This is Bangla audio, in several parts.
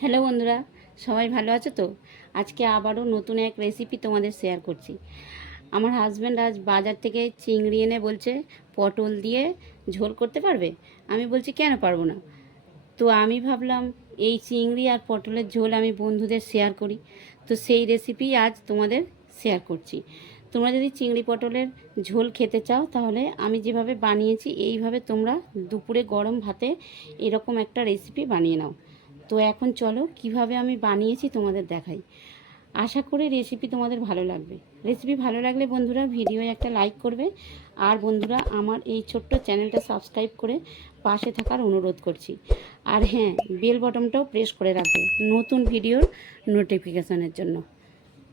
হ্যালো বন্ধুরা, সবাই ভালো আছো তো? আজকে আবারও নতুন এক রেসিপি তোমাদের শেয়ার করছি। আমার হাজব্যান্ড আজ বাজার থেকে চিংড়ি এনে বলছে পটল দিয়ে ঝোল করতে পারবে। আমি বলছি কেন পারবো না। তো আমি ভাবলাম এই চিংড়ি আর পটলের ঝোল আমি বন্ধুদের শেয়ার করি। তো সেই রেসিপি আজ তোমাদের শেয়ার করছি। তোমরা যদি চিংড়ি পটলের ঝোল খেতে চাও তাহলে আমি যেভাবে বানিয়েছি এইভাবে তোমরা দুপুরে গরম ভাতে এরকম একটা রেসিপি বানিয়ে নাও। তো এখন চলো কিভাবে আমি বানিয়েছি তোমাদের দেখাই। আশা করি রেসিপি তোমাদের ভালো লাগবে। রেসিপি ভালো লাগলে বন্ধুরা ভিডিও একটা লাইক করবে, আর বন্ধুরা আমার এই ছোট্ট চ্যানেলটা সাবস্ক্রাইব করে পাশে থাকার অনুরোধ করছি। আর হ্যাঁ, বেল বটনটাও প্রেস করে রাখবে নতুন ভিডিওর নোটিফিকেশনের জন্য।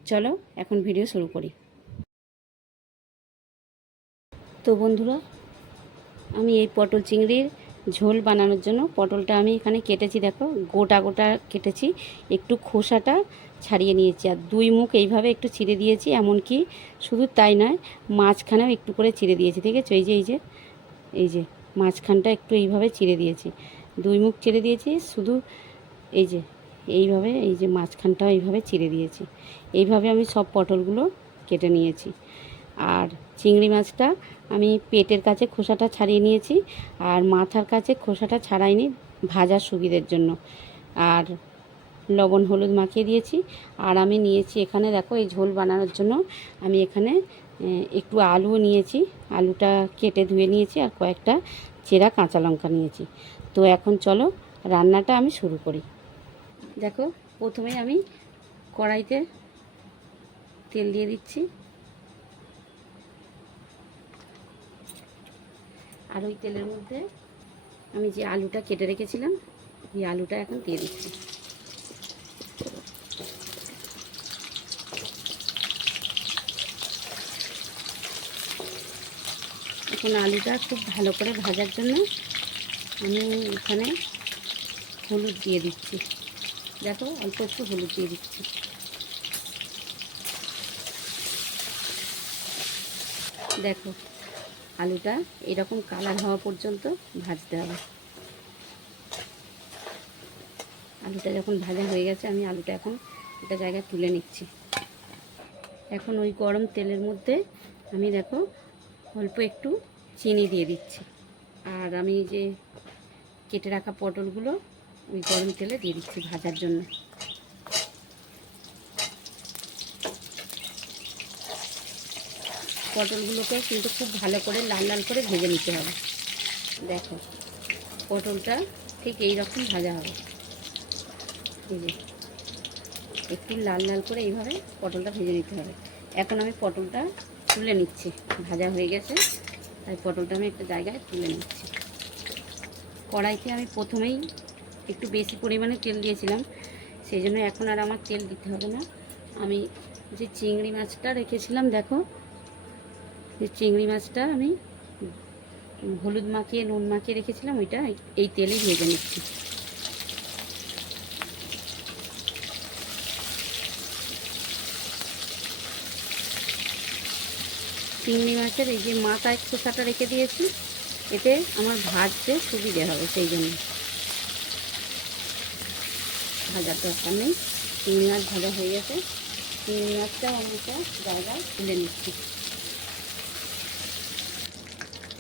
চলো এখন ভিডিও শুরু করি। তো বন্ধুরা, আমি এই পটল চিংড়ির ঝোল বানানোর জন্য পটলটা আমি এখানে কেটেছি, দেখো গোটা গোটা কেটেছি, একটু খোসাটা ছাড়িয়ে নিয়েছি, আর দুই মুখ এইভাবে একটু ছিঁড়ে দিয়েছি। এমনকি শুধু তাই নয়, মাঝখানেও একটু করে ছিঁড়ে দিয়েছি, ঠিক আছে? এই যে মাঝখানটা একটু এইভাবে ছিঁড়ে দিয়েছি, দুই মুখ ছিঁড়ে দিয়েছি, শুধু এই যে এইভাবে, এই যে মাঝখানটাও এইভাবে ছিঁড়ে দিয়েছি। এইভাবে আমি সব পটলগুলো কেটে নিয়েছি। আর চিংড়ি মাছটা আমি পেটের কাছে খোসাটা ছাড়িয়ে নিয়েছি, আর মাথার কাছে খোসাটা ছাড়াইনি ভাজার সুবিধের জন্য। আর লবণ হলুদ মাখিয়ে দিয়েছি। আর আমি নিয়েছি এখানে, দেখো এই ঝোল বানানোর জন্য আমি এখানে একটু আলুও নিয়েছি, আলুটা কেটে ধুয়ে নিয়েছি, আর কয়েকটা চেরা কাঁচা লঙ্কা নিয়েছি। তো এখন চলো রান্নাটা আমি শুরু করি। দেখো প্রথমে আমি কড়াইতে তেল দিয়ে দিচ্ছি, আর ওই তেলের মধ্যে আমি যে আলুটা কেটে রেখেছিলাম ওই আলুটা এখন দিয়ে দিচ্ছি। এখন আলুটা খুব ভালো করে ভাজার জন্য আমি এখানে হলুদ দিয়ে দিচ্ছি, দেখো অল্প একটু হলুদ দিয়ে দিচ্ছি। দেখো আলুটা এরকম কালার হওয়া পর্যন্ত ভাজতে হবে। আলুটা যখন ভাজা হয়ে গেছে আমি আলুটা এখন একটা জায়গায় তুলে নিচ্ছি। এখন ওই গরম তেলের মধ্যে আমি দেখো অল্প একটু চিনি দিয়ে দিচ্ছি, আর আমি যে কেটে রাখা পটলগুলো ওই গরম তেলে দিয়ে দিচ্ছি ভাজার জন্য। পটলগুলোকে কিন্তু খুব ভালো করে লাল লাল করে ভেজে নিতে হবে। দেখো পটলটা ঠিক এই রকম ভাজা হবে, এই যে একটু লাল লাল করে এইভাবে পটলটা ভেজে নিতে হবে। এখন আমি পটলটা তুলে নিচ্ছি, ভাজা হয়ে গেছে তাই পটলটা আমি একটা জায়গায় তুলে নিচ্ছি। কড়াইতে আমি প্রথমেই একটু বেশি পরিমাণে তেল দিয়েছিলাম, সেই জন্য এখন আর আমার তেল দিতে হবে না। আমি যে চিংড়ি মাছটা রেখেছিলাম, দেখো যে চিংড়ি মাছটা আমি হলুদ মাখিয়ে নুন মাখিয়ে রেখেছিলাম, ওইটা এই তেলেই ভেজে নিচ্ছি। চিংড়ি মাছের এই যে মাথায় খোসাটা রেখে দিয়েছি, এতে আমার ভাজতে সুবিধে হবে, সেই জন্য ভাজার দরকার নেই। চিংড়ি মাছ ভাজা হয়ে গেছে, চিংড়ি মাছটাও আমি একটা জায়গায় তুলে নিচ্ছি।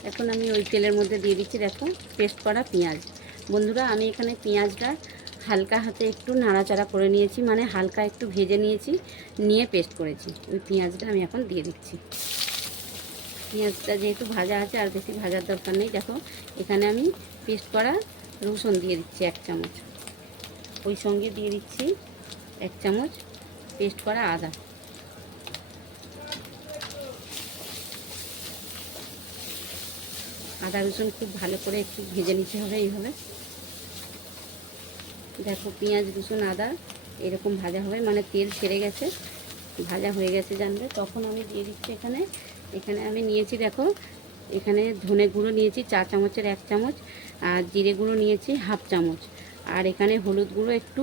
এখন আমি ওই তেলের মধ্যে দিয়ে দিচ্ছি দেখো পেস্ট করা পেঁয়াজ। বন্ধুরা আমি এখানে পেঁয়াজটা হালকা হাতে একটু নাড়াচাড়া করে নিয়েছি, মানে হালকা একটু ভেজে নিয়েছি, নিয়ে পেস্ট করেছি। ওই পেঁয়াজটা আমি এখন দিয়ে দিচ্ছি। পেঁয়াজটা যেহেতু ভাজা আছে আর বেশি ভাজার দরকার নেই। দেখো এখানে আমি পেস্ট করা রসুন দিয়ে দিচ্ছি 1 চামচ, ওই সঙ্গে দিয়ে দিচ্ছি 1 চামচ পেস্ট করা আদা। আদা রসুন খুব ভালো করে একটু ভেজে নিতে হবে এইভাবে। দেখো পেঁয়াজ রসুন আদা এরকম ভাজা হবে, মানে তেল ছেড়ে গেছে, ভাজা হয়ে গেছে জানবে। তখন আমি দিয়ে দিচ্ছি এখানে আমি নিয়েছি, দেখো এখানে ধনে গুঁড়ো নিয়েছি 4 চামচের 1 চামচ, আর জিরে গুঁড়ো নিয়েছি 1/2 চামচ, আর এখানে হলুদ গুঁড়ো একটু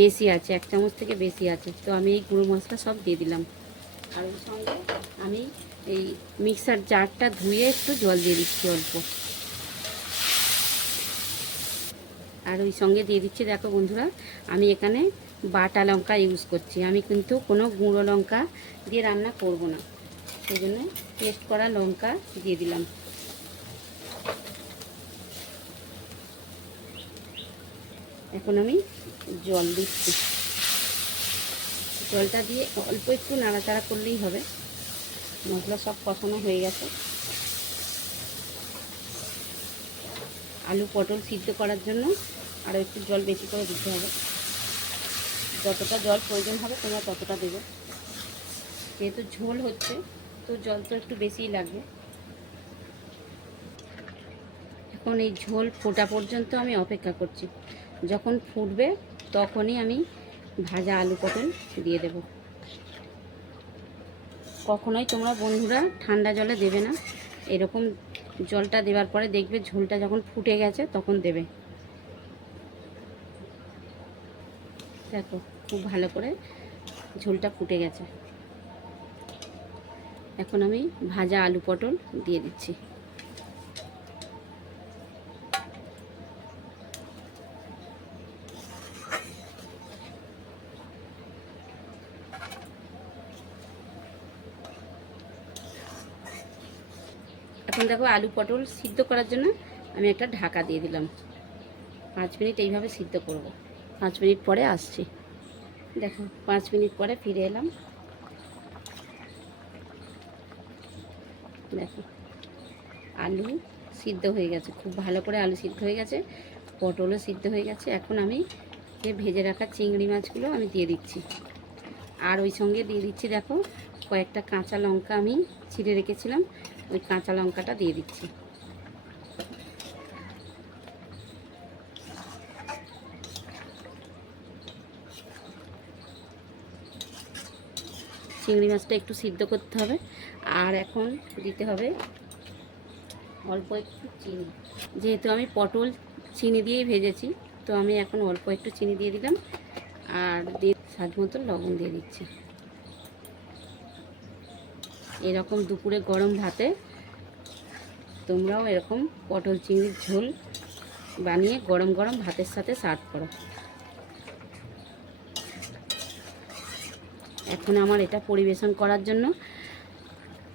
বেশি আছে, 1 চামচ থেকে বেশি আছে। তো আমি এই গুঁড়ো মশলা সব দিয়ে দিলাম। আর ওর সঙ্গে আমি এই মিক্সার জারটা ধুয়ে একটু জল দিয়ে দিচ্ছি অল্প। আর ওই সঙ্গে দিয়ে দিচ্ছি, দেখো বন্ধুরা, আমি এখানে বাটা লঙ্কা ইউজ করছি। আমি কিন্তু কোনো গুঁড়ো লঙ্কা দিয়ে রান্না করব না, সেই জন্য পেস্ট করা লঙ্কা দিয়ে দিলাম। এখন আমি জল দিচ্ছি। জলটা দিয়ে অল্প একটু নাড়াচাড়া করলেই হবে। মশলা সব কষানো হয়ে গেছে। আলু পটল সিদ্ধ করার জন্য আরও একটু জল বেশি করে দিতে হবে। যতটা জল প্রয়োজন হবে তোমরা ততটা দেবে। যেহেতু ঝোল হচ্ছে তো জল তো একটু বেশিই লাগবে। এখন এই ঝোল ফোটা পর্যন্ত আমি অপেক্ষা করছি। যখন ফুটবে তখনই আমি ভাজা আলু পটল দিয়ে দেব। কখনোই তোমরা বন্ধুরা ঠান্ডা জলে দেবে না, এরকম জলটা দেওয়ার পরে দেখবে ঝোলটা যখন ফুটে গেছে তখন দেবে। দেখো খুব ভালো করে ঝোলটা ফুটে গেছে। এখন আমি ভাজা আলু পটল দিয়ে দিচ্ছি। এখন দেখো আলু পটল সিদ্ধ করার জন্য আমি একটা ঢাকা দিয়ে দিলাম। 5 মিনিট এইভাবে সিদ্ধ করব। 5 মিনিট পরে আসছি। দেখো 5 মিনিট পরে ফিরে এলাম। দেখো আলু সিদ্ধ হয়ে গেছে, খুব ভালো করে আলু সিদ্ধ হয়ে গেছে, পটলও সিদ্ধ হয়ে গেছে। এখন আমি ভেজে রাখা চিংড়ি মাছগুলো আমি দিয়ে দিচ্ছি। আর ওই সঙ্গে দিয়ে দিচ্ছি দেখো কয়েকটা কাঁচা লঙ্কা আমি ছিঁড়ে রেখেছিলাম, ওই কাঁচা লঙ্কাটা দিয়ে দিচ্ছি। চিংড়ি মাছটা একটু সিদ্ধ করতে হবে। আর এখন দিতে হবে অল্প একটু চিনি। যেহেতু আমি পটল চিনি দিয়েই ভেজেছি, তো আমি এখন অল্প একটু চিনি দিয়ে দিলাম। আর দিয়ে স্বাদ মতো লবণ দিয়ে দিচ্ছি। এরকম দুপুরে গরম ভাতে তোমরাও এরকম পটল চিংড়ির ঝোল বানিয়ে গরম গরম ভাতের সাথে সার্ভ করো। এখন আমার এটা পরিবেশন করার জন্য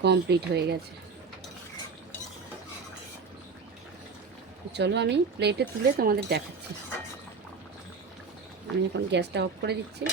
কমপ্লিট হয়ে গেছে। চলো আমি প্লেটে তুলে তোমাদের দেখাচ্ছি। আমি এখন গ্যাসটা অফ করে দিচ্ছি।